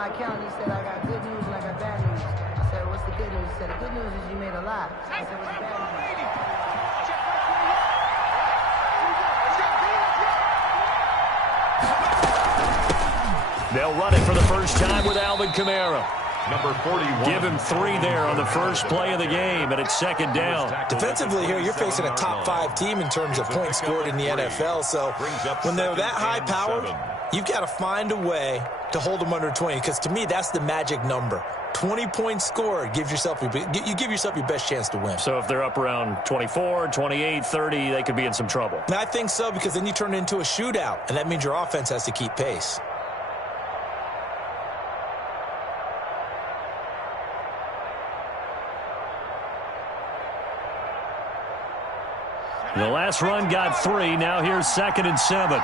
my account. He said, I got good news and I got bad news. I said, what's the good news? He said, the good news is you made a lot. I said, what's the bad news? They'll run it for the first time with Alvin Kamara. Number 41. Give him 3 there on the first play of the game, and it's second down. Defensively here, you're facing a top-5 team in terms of points scored in the NFL. So when they're that high-powered, you've got to find a way to hold them under 20, because to me, that's the magic number. 20 points scored, you give yourself your best chance to win. So if they're up around 24, 28, 30, they could be in some trouble. And I think so, because then you turn it into a shootout, and that means your offense has to keep pace. The last run got 3. Now here's 2nd and 7.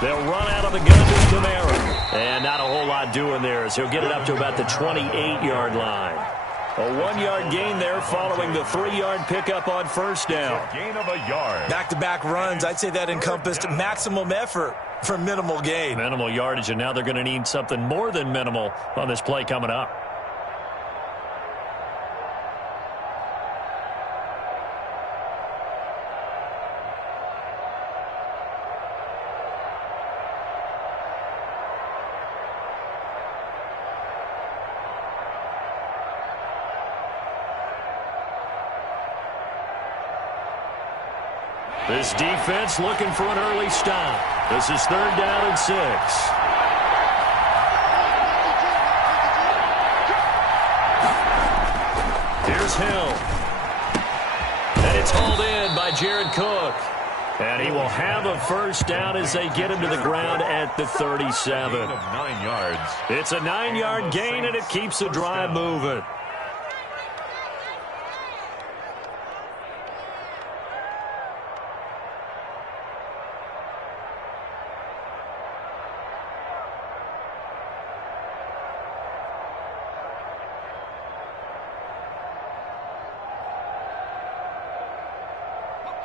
They'll run out of the gun to Kamara. And not a whole lot doing there as he'll get it up to about the 28-yard line. A 1-yard gain there following the 3-yard pickup on first down. Gain of a yard. Back-to-back runs, I'd say that encompassed maximum effort for minimal gain. Minimal yardage, and now they're going to need something more than minimal on this play coming up. This defense looking for an early stop. This is 3rd down and 6. Here's Hill. And it's hauled in by Jared Cook. And he will have a first down as they get him to the ground at the 37. Gain of 9 yards. It's a 9-yard gain, and it keeps the drive moving.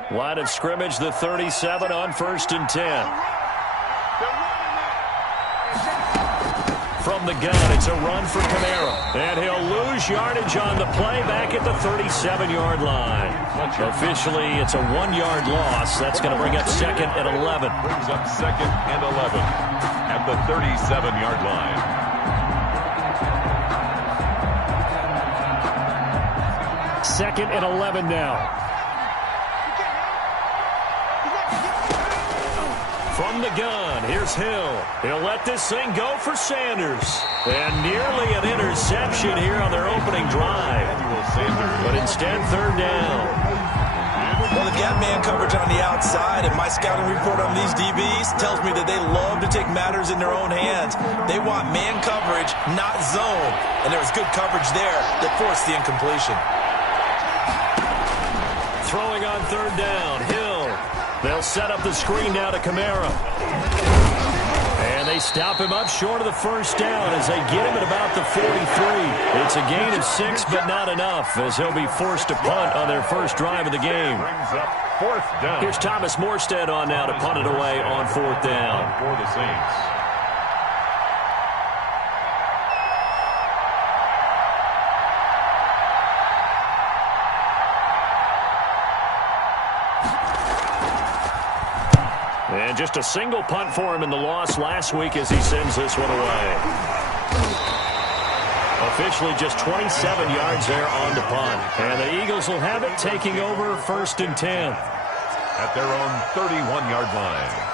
Line of scrimmage, the 37 on 1st and 10. From the gun, it's a run for Kamara. And he'll lose yardage on the play back at the 37-yard line. Officially, it's a 1-yard loss. That's going to bring up 2nd and 11. Brings up 2nd and 11 at the 37-yard line. Second and 11 now. From the gun, here's Hill. He'll let this thing go for Sanders. And nearly an interception here on their opening drive. But instead, 3rd down. Well, they've got man coverage on the outside, and my scouting report on these DBs tells me that they love to take matters in their own hands. They want man coverage, not zone. And there was good coverage there that forced the incompletion. Throwing on 3rd down, Hill. They'll set up the screen now to Kamara. And they stop him up short of the first down as they get him at about the 43. It's a gain of 6, but not enough, as he'll be forced to punt on their first drive of the game. Brings up 4th down. Here's Thomas Morstead on now to punt it away on 4th down. For the Saints. And just a single punt for him in the loss last week as he sends this one away. Officially just 27 yards there on the punt. And the Eagles will have it, taking over 1st and 10. At their own 31-yard line.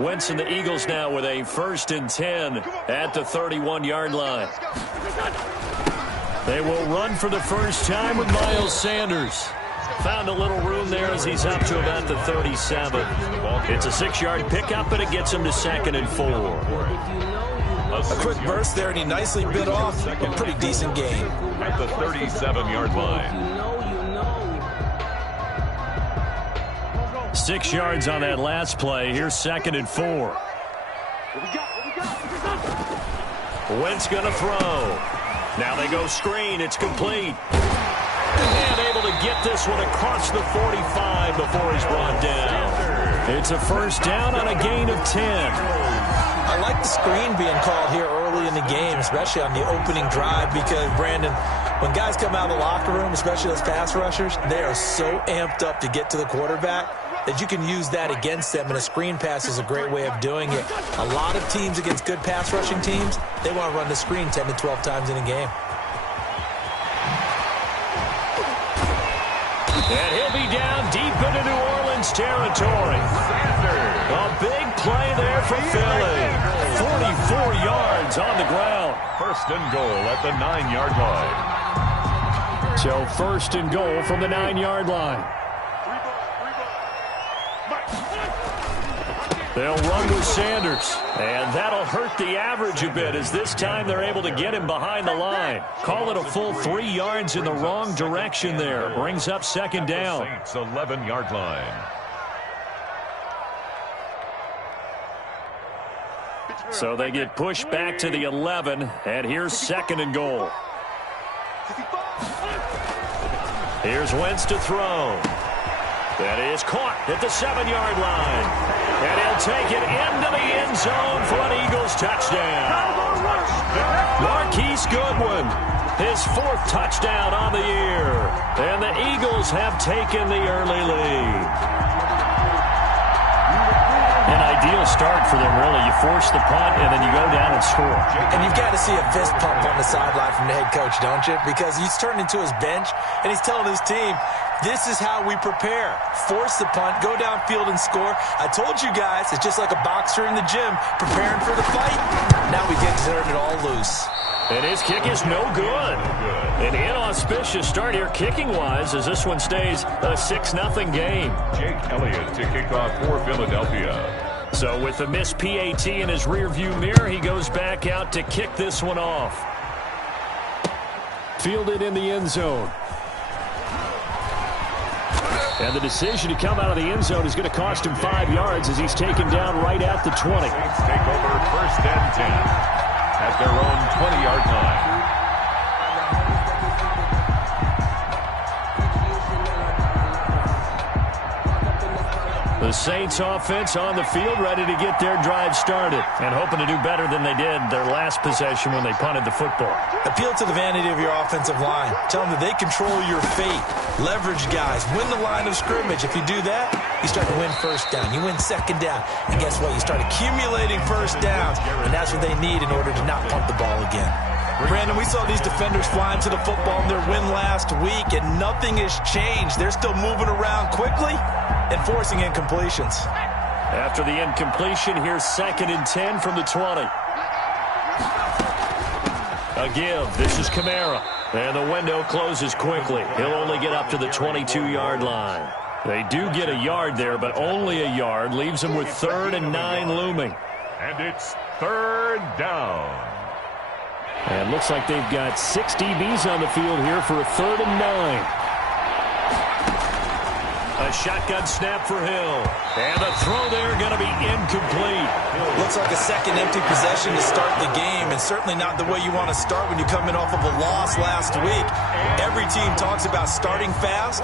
Wentz and the Eagles now with a 1st and 10 at the 31-yard line. They will run for the first time with Miles Sanders. Found a little room there as he's up to about the 37. It's a 6-yard pickup, but it gets him to 2nd and 4. A quick burst there, and he nicely bit off a pretty decent gain. At the 37-yard line. 6 yards on that last play. Here's 2nd and 4. Wentz going to throw. Now they go screen. It's complete. And able to get this one across the 45 before he's brought down. It's a first down on a gain of 10. I like the screen being called here early in the game, especially on the opening drive, because, Brandon, when guys come out of the locker room, especially those pass rushers, they are so amped up to get to the quarterback that you can use that against them, and a screen pass is a great way of doing it. A lot of teams against good pass rushing teams, they want to run the screen 10 to 12 times in a game. And he'll be down deep into New Orleans territory. A big play there for Philly. 44 yards on the ground. First and goal at the 9-yard line. So first and goal from the 9-yard line. They'll run with Sanders, and that'll hurt the average a bit as this time they're able to get him behind the line. Call it a full 3 yards in the wrong direction there. Brings up 2nd down. Saints 11-yard line. So they get pushed back to the 11, and here's 2nd and goal. Here's Wentz to throw. That is caught at the 7-yard line. And he'll take it into the end zone for an Eagles touchdown. Marquise Goodwin, his 4th touchdown on the year. And the Eagles have taken the early lead. An ideal start for them, really. You force the punt, and then you go down and score. And you've got to see a fist pump on the sideline from the head coach, don't you? Because he's turned into his bench, and he's telling his team, this is how we prepare. Force the punt, go downfield and score. I told you guys, it's just like a boxer in the gym preparing for the fight. Now we get to turn it all loose. And his kick is no good. An inauspicious start here kicking-wise as this one stays a 6-0 game. Jake Elliott to kick off for Philadelphia. So with the missed PAT in his rearview mirror, he goes back out to kick this one off. Fielded in the end zone. And the decision to come out of the end zone is going to cost him 5 yards as he's taken down right at the 20. Saints take over 1st and 10 at their own 20-yard line. The Saints offense on the field ready to get their drive started and hoping to do better than they did their last possession when they punted the football. Appeal to the vanity of your offensive line. Tell them that they control your fate. Leverage guys. Win the line of scrimmage. If you do that, you start to win first down. You win 2nd down. And guess what? You start accumulating first downs. And that's what they need in order to not pump the ball again. Brandon, we saw these defenders flying to the football in their win last week, and nothing has changed. They're still moving around quickly and forcing incompletions. After the incompletion, here's 2nd and 10 from the 20. A give. This is Kamara. And the window closes quickly. He'll only get up to the 22-yard line. They do get a yard there, but only a yard. Leaves them with 3rd and 9 looming. And it's 3rd down. And looks like they've got 6 DBs on the field here for a 3rd and 9. A shotgun snap for Hill. And the throw there going to be incomplete. Looks like a second empty possession to start the game, and certainly not the way you want to start when you come in off of a loss last week. Every team talks about starting fast.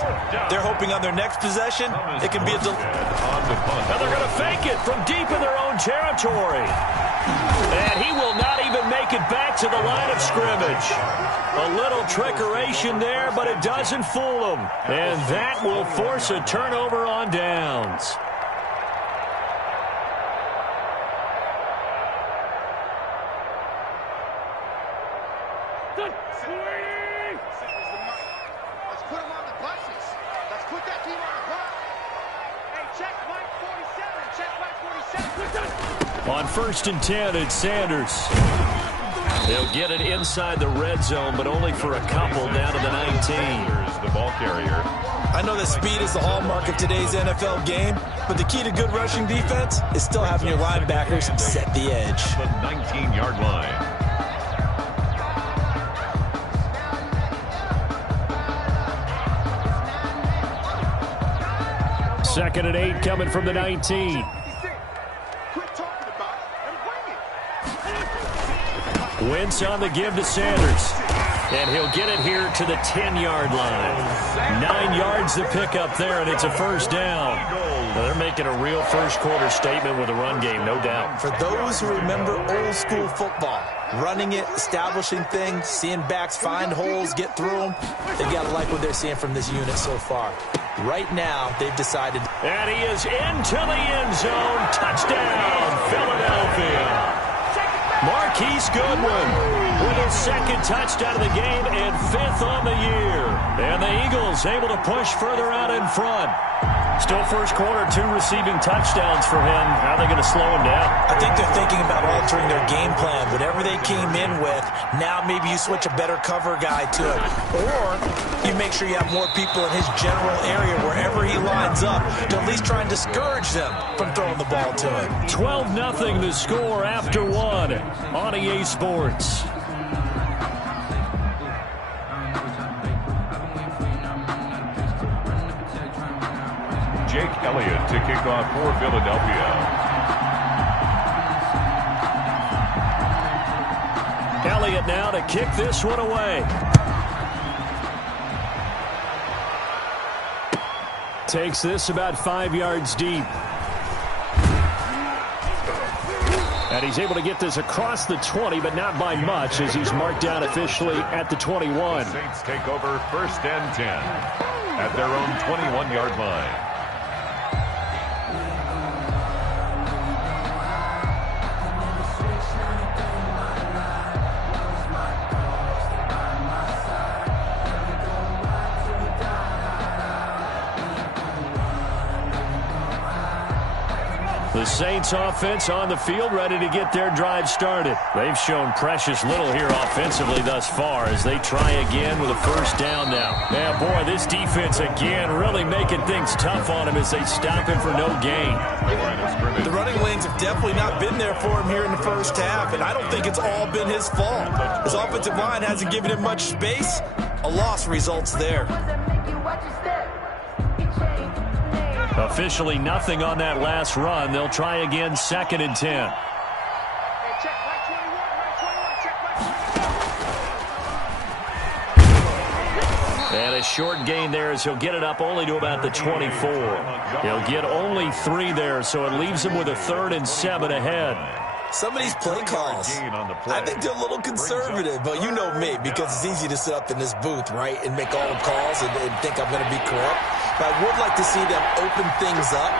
They're hoping on their next possession it can be a Now they're going to fake it from deep in their own territory. And he will not even make it back to the line of scrimmage. A little trickeration there, but it doesn't fool him. And that will force a turnover on downs. On 1st and 10, it's Sanders. They'll get it inside the red zone, but only for a couple down to the 19. Here's the ball carrier. I know that speed is the hallmark of today's NFL game, but the key to good rushing defense is still having your linebackers set the edge. The 19-yard line. Second and 8 coming from the 19. Wentz on the give to Sanders. And he'll get it here to the 10-yard line. 9 yards to pick up there, and it's a first down. Well, they're making a real first-quarter statement with a run game, no doubt. For those who remember old-school football, running it, establishing things, seeing backs find holes, get through them, they've got to like what they're seeing from this unit so far. Right now, they've decided. And he is into the end zone. Touchdown, Philadelphia. Marquise Goodwin with his second touchdown of the game and 5th on the year. And the Eagles able to push further out in front. Still first quarter, 2 receiving touchdowns for him. How are they going to slow him down? I think they're thinking about altering their game plan. Whatever they came in with, now maybe you switch a better cover guy to it. Or you make sure you have more people in his general area wherever he lines up to at least try and discourage them from throwing the ball to him. 12-0 the score after 1 on EA Sports. Jake Elliott to kick off for Philadelphia. Elliott now to kick this one away. Takes this about 5 yards deep. And he's able to get this across the 20, but not by much, as he's marked down officially at the 21. The Saints take over 1st and 10 at their own 21-yard line. The Saints offense on the field, ready to get their drive started. They've shown precious little here offensively thus far as they try again with a first down now. Man, boy, this defense again really making things tough on him as they stop him for no gain. The running lanes have definitely not been there for him here in the first half, and I don't think it's all been his fault. His offensive line hasn't given him much space. A loss results there. Officially nothing on that last run. They'll try again 2nd and 10. And a short gain there as he'll get it up only to about the 24. He'll get only 3 there, so it leaves him with a 3rd and 7 ahead. Some of these play calls, I think they're a little conservative, but you know me, because it's easy to sit up in this booth, right, and make all the calls and think I'm going to be correct. But I would like to see them open things up,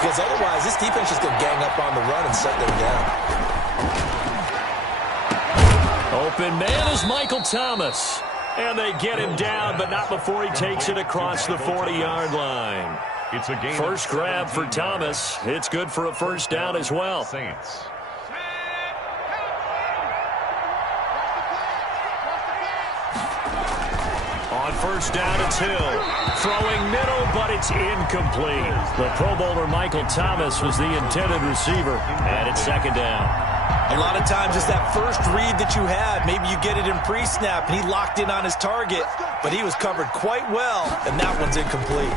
because otherwise this defense is going to gang up on the run and shut them down. Open man is Michael Thomas. And they get him down, but not before he takes it across the 40-yard line. It's a gain. First grab for Thomas. It's good for a first down as well. Saints. On first down, it's Hill. Throwing middle, but it's incomplete. The Pro Bowler Michael Thomas was the intended receiver, and it's 2nd down. A lot of times it's that first read that you had. Maybe you get it in pre-snap, and he locked in on his target, but he was covered quite well, and that one's incomplete.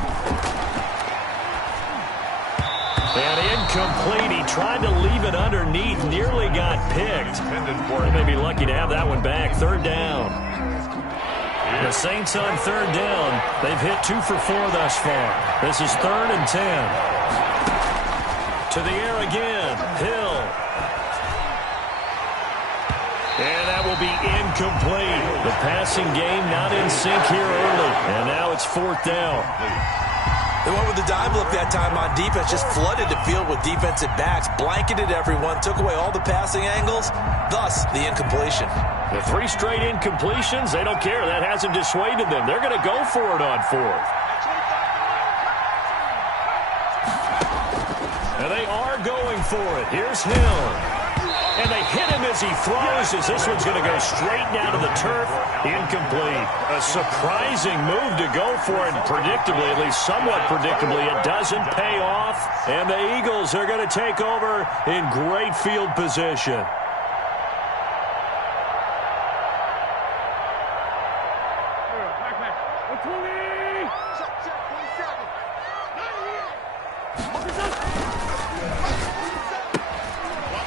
And incomplete. He tried to leave it underneath, nearly got picked. He may be lucky to have that one back. 3rd down. The Saints on 3rd down. They've hit 2 for 4 thus far. This is 3rd and 10. To the air again. Hill. And that will be incomplete. The passing game not in sync here early. And now it's 4th down. They went with the dive look that time on defense, just flooded the field with defensive backs, blanketed everyone, took away all the passing angles, thus the incompletion. The 3 straight incompletions, they don't care. That hasn't dissuaded them. They're going to go for it on 4th. And they are going for it. Here's Hill. And they hit him as he throws, as this one's going to go straight down to the turf. Incomplete. A surprising move to go for it, and predictably, at least somewhat predictably, it doesn't pay off. And the Eagles are going to take over in great field position.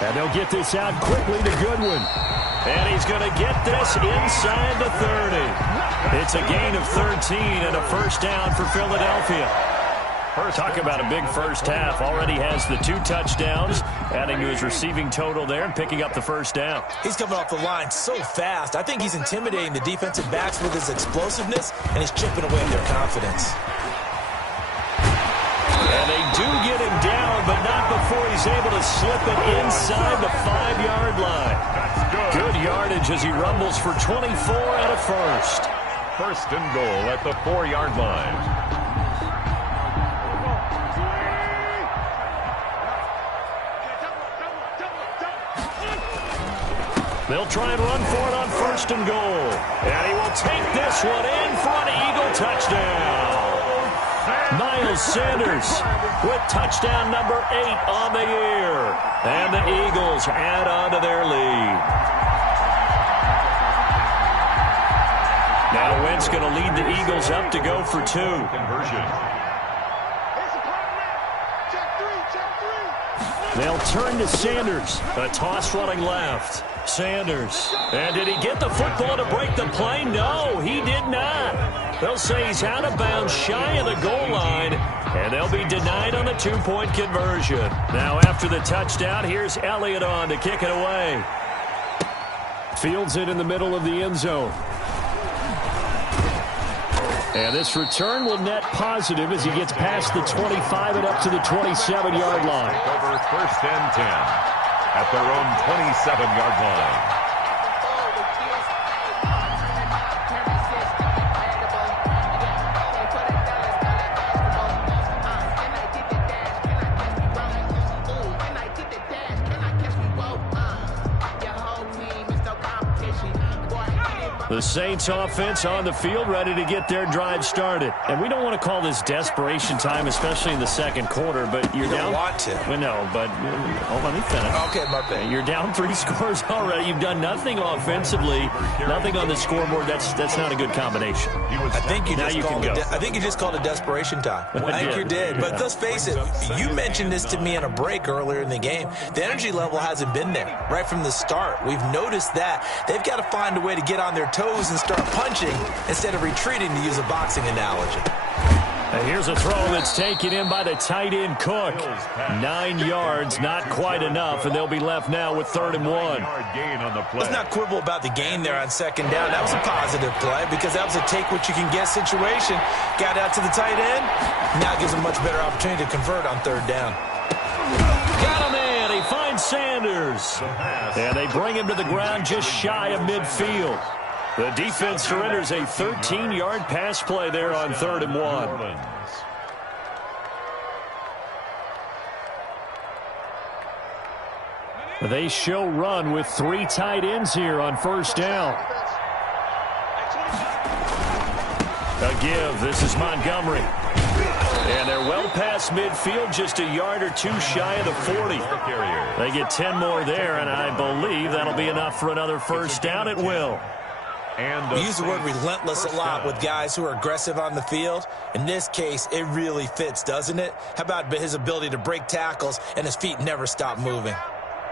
And they'll get this out quickly to Goodwin. And he's going to get this inside the 30. It's a gain of 13 and a first down for Philadelphia. Talk about a big first half. Already has the 2 touchdowns, adding to his receiving total there and picking up the first down. He's coming off the line so fast. I think he's intimidating the defensive backs with his explosiveness, and he's chipping away at their confidence. And they do get him down, but not before he's able to slip it inside the 5-yard line. Good yardage as he rumbles for 24 and a first. First and goal at the 4-yard line. They'll try and run for it on first and goal. And he will take this one in for an Eagle touchdown. Miles Sanders with touchdown number 8 on the year. And the Eagles add on to their lead. Now Wentz going to lead the Eagles up to go for 2. Conversion. They'll turn to Sanders. A toss running left. Sanders. And did he get the football to break the play? No, he did not. They'll say he's out of bounds shy of the goal line, and they'll be denied on the 2-point conversion. Now after the touchdown, here's Elliott on to kick it away. Fields it in the middle of the end zone. And this return will net positive as he gets past the 25 and up to the 27-yard line. Over first and 10 at their own 27-yard line. The Saints offense on the field, ready to get their drive started. And we don't want to call this desperation time, especially in the second quarter, but you're down. You don't want to. Well, no, but let me finish. Okay, my bad. You're down 3 scores already. You've done nothing offensively, nothing on the scoreboard. That's not a good combination. I think you just called it desperation time. I think you did. But let's face it, you mentioned this to me in a break earlier in the game. The energy level hasn't been there right from the start. We've noticed that. They've got to find a way to get on their toes and start punching instead of retreating, to use a boxing analogy. And here's a throw that's taken in by the tight end Cook. 9 yards, not quite enough, and they'll be left now with 3rd and 1. Let's not quibble about the gain there on 2nd down. That was a positive play because that was a take-what-you-can-get situation. Got out to the tight end. Now gives a much better opportunity to convert on 3rd down. Got him in. He finds Sanders. And they bring him to the ground just shy of midfield. The defense surrenders a 13-yard pass play there on 3rd and 1. They show run with 3 tight ends here on 1st down. A give. This is Montgomery. And they're well past midfield, just a yard or 2 shy of the 40. They get 10 more there, and I believe that'll be enough for another 1st down at will. We use the word relentless a lot with guys who are aggressive on the field. In this case, it really fits, doesn't it? How about his ability to break tackles and his feet never stop moving?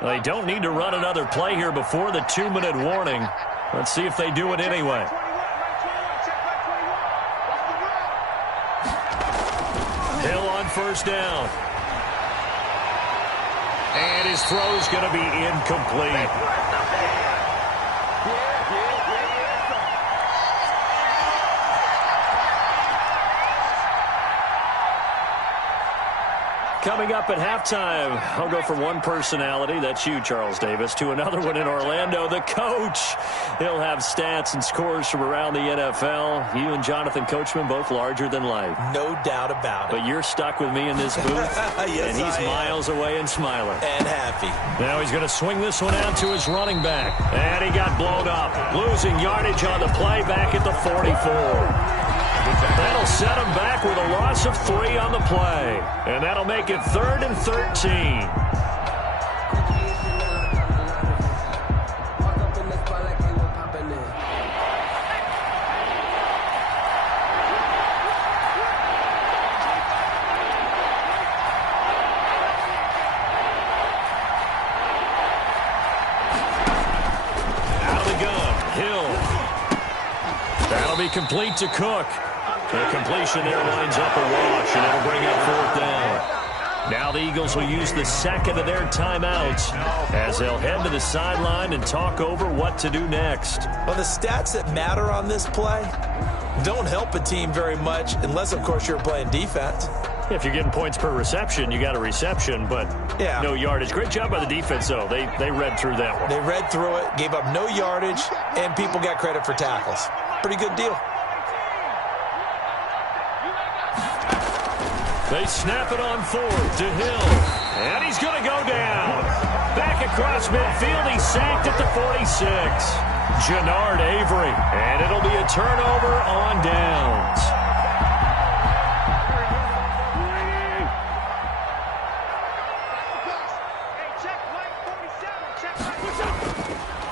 They don't need to run another play here before the 2-minute warning. Let's see if they do it anyway. Hill on 1st down. And his throw's going to be incomplete. Coming up at halftime, I'll go from one personality, that's you, Charles Davis, to another one in Orlando, the coach. He'll have stats and scores from around the NFL. You and Jonathan Coachman, both larger than life. No doubt about it. But you're stuck with me in this booth, yes, and he's miles away and smiling. And happy. Now he's going to swing this one out to his running back. And he got blown up, losing yardage on the play back at the 44. That'll set him back with a loss of 3 on the play. And that'll make it 3rd and 13. Out of the gun, Hill. That'll be complete to Cook. The completion there lines up a wash, and it'll bring up 4th down. Now the Eagles will use the second of their timeouts as they'll head to the sideline and talk over what to do next. Well, the stats that matter on this play don't help a team very much unless, of course, you're playing defense. If you're getting points per reception, you got a reception, but no yardage. Great job by the defense, though. They read through that one. They read through it, gave up no yardage, and people got credit for tackles. Pretty good deal. They snap it on 4th to Hill. And he's going to go down. Back across midfield, he's sacked at the 46. Jannard Avery. And it'll be a turnover on downs.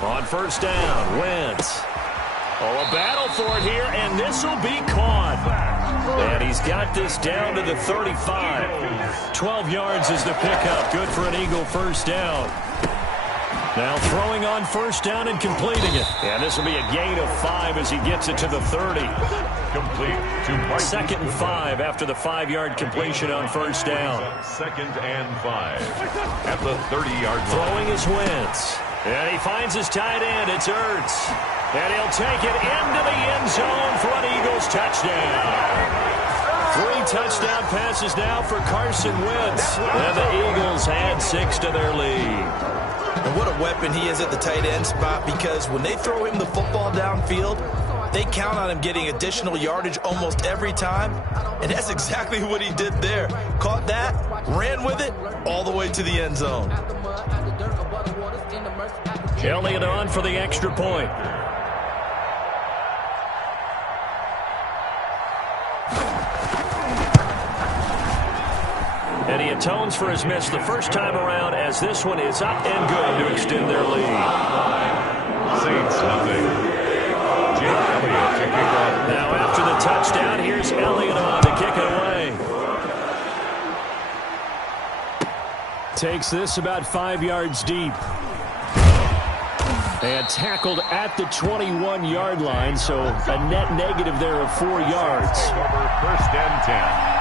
On 1st down, Wentz. Oh, a battle for it here, and this will be caught. And he's got this down to the 35. 12 yards is the pickup. Good for an Eagle 1st down. Now throwing on 1st down and completing it. And this will be a gain of 5 as he gets it to the 30. Complete to 2nd and 5 after the 5-yard completion on 1st down. 2nd and 5 at the 30-yard line. Throwing is Wentz. And he finds his tight end. It's Ertz. And he'll take it into the end zone for an Eagles touchdown. 3 touchdown passes now for Carson Wentz. And the Eagles add 6 to their lead. And what a weapon he is at the tight end spot, because when they throw him the football downfield, they count on him getting additional yardage almost every time. And that's exactly what he did there. Caught that, ran with it, all the way to the end zone. Elliott on for the extra point. And he atones for his miss the first time around, as this one is up and good to extend their lead. Saints nothing. Jake Elliott to kick off. Now after the touchdown, here's Elliott on to kick it away. Takes this about 5 yards deep. And tackled at the 21-yard line, so a net negative there of 4 yards. Over 1st and 10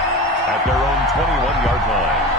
at their own 21-yard line.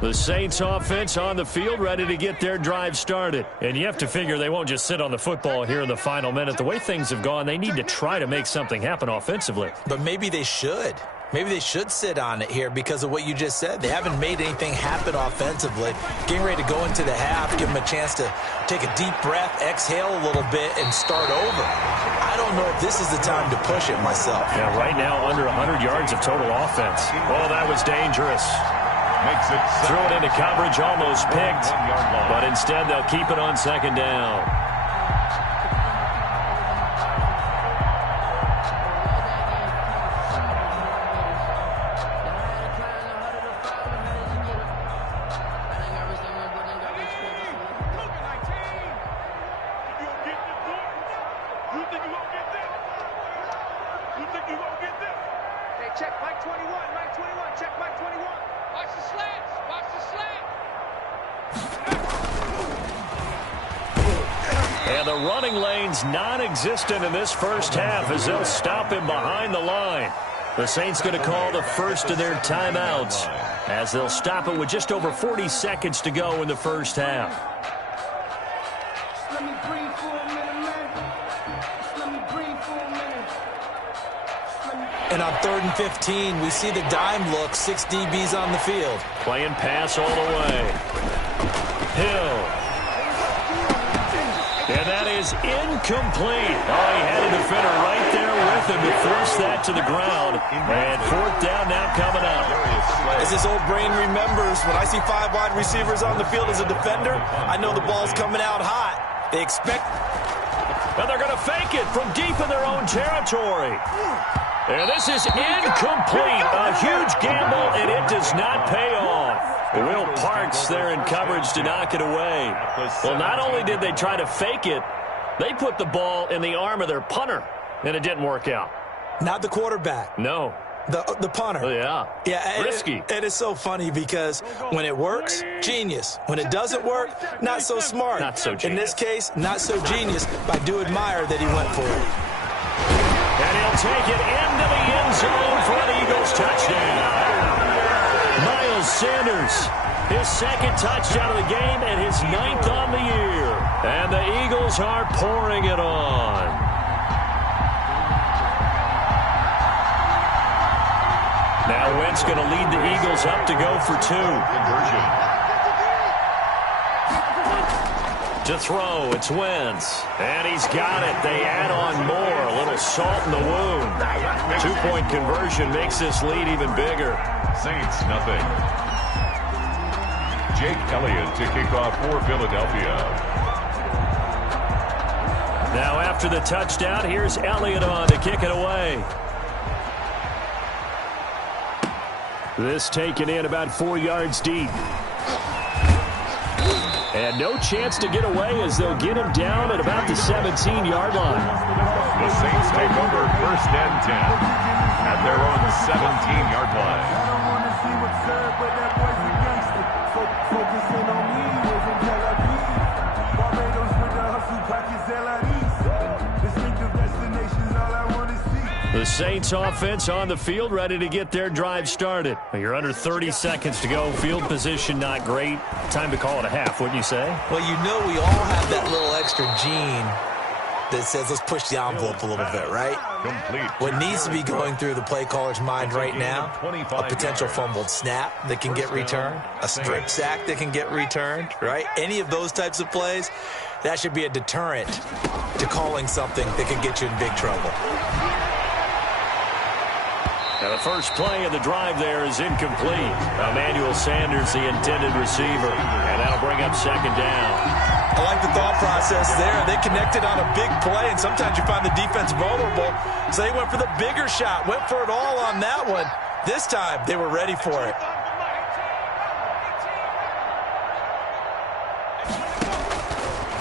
The Saints offense on the field, ready to get their drive started. And you have to figure they won't just sit on the football here in the final minute. The way things have gone, they need to try to make something happen offensively. But maybe they should. Maybe they should sit on it here because of what you just said. They haven't made anything happen offensively. Getting ready to go into the half, give them a chance to take a deep breath, exhale a little bit, and start over. I don't know if this is the time to push it myself. Yeah, right now under 100 yards of total offense. Oh, that was dangerous. Makes it threw it into coverage, almost picked, but instead they'll keep it on 2nd down. Check Mike 21, Mike 21, check Mike 21. Watch the slants, watch the slant. And the running lane's non-existent in this first half as they'll stop him behind the line. The Saints going to call the first of their timeouts as they'll stop it with just over 40 seconds to go in the first half. Let me breathe for a minute, man. Let me breathe for a minute. And on 3rd and 15, we see the dime look, 6 DBs on the field. Playing pass all the way. Hill. And that is incomplete. Oh, he had a defender right there with him to force that to the ground. And 4th down now coming up. As his old brain remembers, when I see 5 wide receivers on the field as a defender, I know the ball's coming out hot. They expect... And they're going to fake it from deep in their own territory. And this is incomplete. A huge gamble, and it does not pay off. Will Parks there in coverage to knock it away. Well, not only did they try to fake it, they put the ball in the arm of their punter, and it didn't work out. Not the quarterback. No. The punter. Oh, yeah. Yeah, risky. And it's so funny because when it works, genius. When it doesn't work, not so smart. Not so genius. In this case, not so genius. But I do admire that he went for it. And he'll take it into the end zone for an Eagles touchdown. Miles Sanders, his 2nd touchdown of the game and his 9th on the year. And the Eagles are pouring it on. Now Wentz going to lead the Eagles up to go for 2. Conversion. To throw, it's Wentz. And he's got it. They add on more. A little salt in the wound. 2-point conversion makes this lead even bigger. Saints, nothing. Jake Elliott to kick off for Philadelphia. Now after the touchdown, here's Elliott on to kick it away. This taken in about 4 yards deep. And no chance to get away as they'll get him down at about the 17-yard line. The Saints take over 1st and 10 at their own 17-yard line. I don't want to see what's up, but that boy's a gangster. Focusing on me, was in Tel Aviv. Barbados with the hustle, pockets LREs. Distinctive destinations, all I want to see. The Saints offense on the field, ready to get their drive started. You're under 30 seconds to go. Field position not great. Time to call it a half, wouldn't you say? Well, you know we all have that little extra gene that says let's push the envelope a little bit, right? Complete. What needs to be going through the play caller's mind right now, a potential fumbled snap that can get returned, a strip sack that can get returned, right? Any of those types of plays, that should be a deterrent to calling something that can get you in big trouble. Now the first play of the drive there is incomplete. Emmanuel Sanders, the intended receiver, and that'll bring up 2nd down. I like the thought process there. They connected on a big play, and sometimes you find the defense vulnerable. So they went for the bigger shot, went for it all on that one. This time, they were ready for it.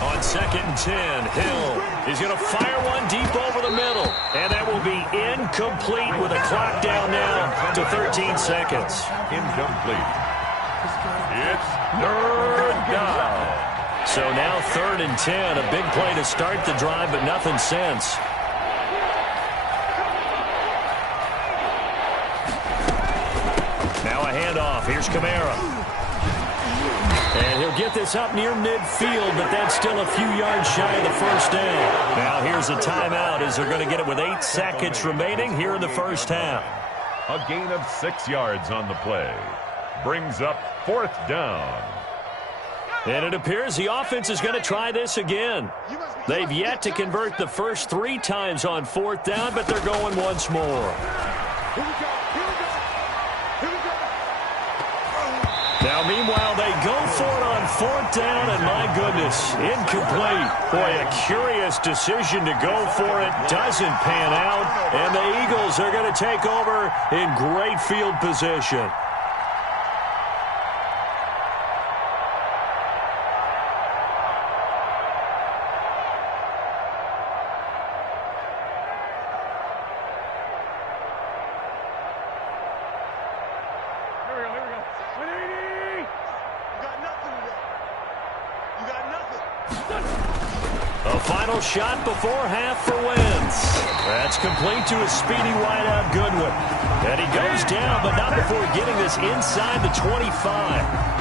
On 2nd and 10, Hill is going to fire one deep over the middle. And that will be incomplete with a clock down now to 13 seconds. Incomplete. It's 3rd down. So now 3rd and 10, a big play to start the drive, but nothing since. Now a handoff. Here's Kamara. And he'll get this up near midfield, but that's still a few yards shy of the 1st down. Now here's a timeout as they're going to get it with 8 seconds remaining here in the first half. A gain of 6 yards on the play. Brings up 4th down. And it appears the offense is going to try this again. They've yet to convert the first 3 times on 4th down, but they're going once more. Now, meanwhile, they go for it on 4th down, and my goodness, incomplete. Boy, a curious decision to go for it. Doesn't pan out, and the Eagles are going to take over in great field position. A final final shot before half for Wentz. That's complete to his speedy wideout Goodwin. And he goes down, but not before getting this inside the 25.